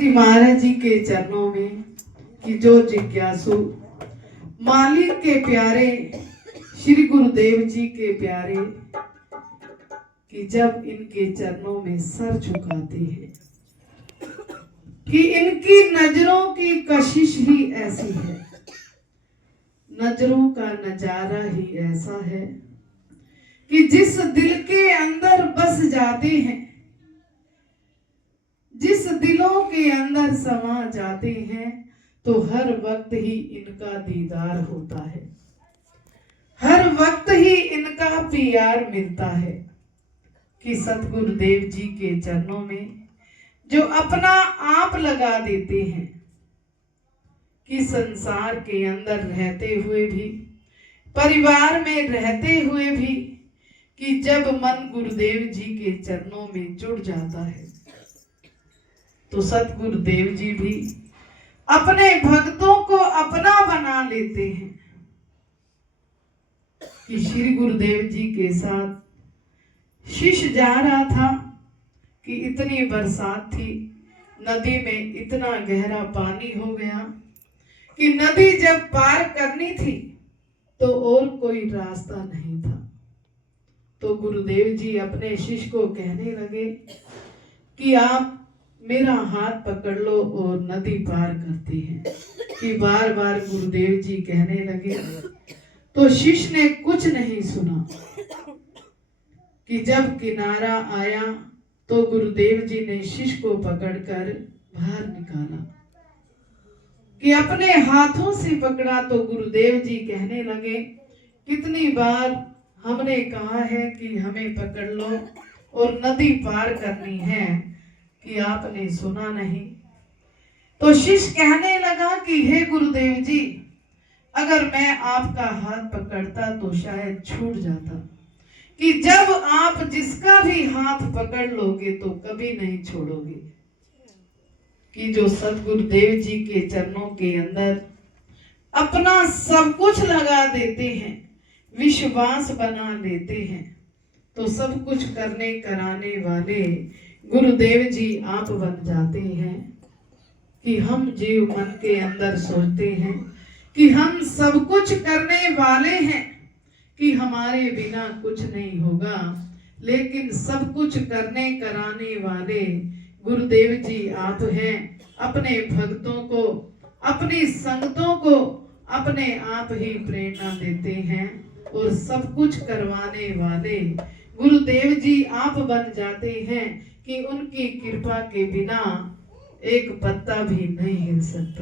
श्री महाराज जी के चरणों में कि जो जिज्ञासु मालिक के प्यारे श्री गुरुदेव जी के प्यारे कि जब इनके चरणों में सर झुकाते हैं कि इनकी नजरों की कशिश ही ऐसी है, नजरों का नजारा ही ऐसा है कि जिस दिल के अंदर बस जाते हैं, जिस दिलों के अंदर समा जाते हैं, तो हर वक्त ही इनका दीदार होता है, हर वक्त ही इनका प्यार मिलता है। कि सतगुरुदेव जी के चरणों में जो अपना आप लगा देते हैं कि संसार के अंदर रहते हुए भी, परिवार में रहते हुए भी, कि जब मन गुरुदेव जी के चरणों में जुड़ जाता है तो सतगुरुदेव जी भी अपने भक्तों को अपना बना लेते हैं। कि श्री गुरुदेव जी के साथ शिष्य जा रहा था कि इतनी बरसात थी, नदी में इतना गहरा पानी हो गया कि नदी जब पार करनी थी तो और कोई रास्ता नहीं था। तो गुरुदेव जी अपने शिष्य को कहने लगे कि आप मेरा हाथ पकड़ लो और नदी पार करते हैं। कि बार बार गुरुदेव जी कहने लगे तो शिष्य ने कुछ नहीं सुना। कि जब किनारा आया तो गुरुदेव जी ने शिष्य को पकड़कर बाहर निकाला। कि अपने हाथों से पकड़ा तो गुरुदेव जी कहने लगे कितनी बार हमने कहा है कि हमें पकड़ लो और नदी पार करनी है, कि आपने सुना नहीं। तो शिष्य कहने लगा कि हे गुरुदेव जी, अगर मैं आपका हाथ पकड़ता तो शायद छूट जाता। कि जब आप जिसका भी हाथ पकड़ लोगे तो कभी नहीं छोड़ोगे। कि जो सतगुरुदेव जी के चरणों के अंदर अपना सब कुछ लगा देते हैं, विश्वास बना लेते हैं, तो सब कुछ करने कराने वाले गुरुदेव जी आप बन जाते हैं। कि हम जीव मन के अंदर सोचते हैं कि हम सब कुछ करने वाले हैं, कि हमारे बिना कुछ नहीं होगा, लेकिन सब कुछ करने कराने वाले गुरुदेव जी आप हैं। अपने भक्तों को, अपनी संगतों को अपने आप ही प्रेरणा देते हैं और सब कुछ करवाने वाले गुरुदेव जी आप बन जाते हैं। कि उनकी कृपा के बिना एक पत्ता भी नहीं हिल सकता।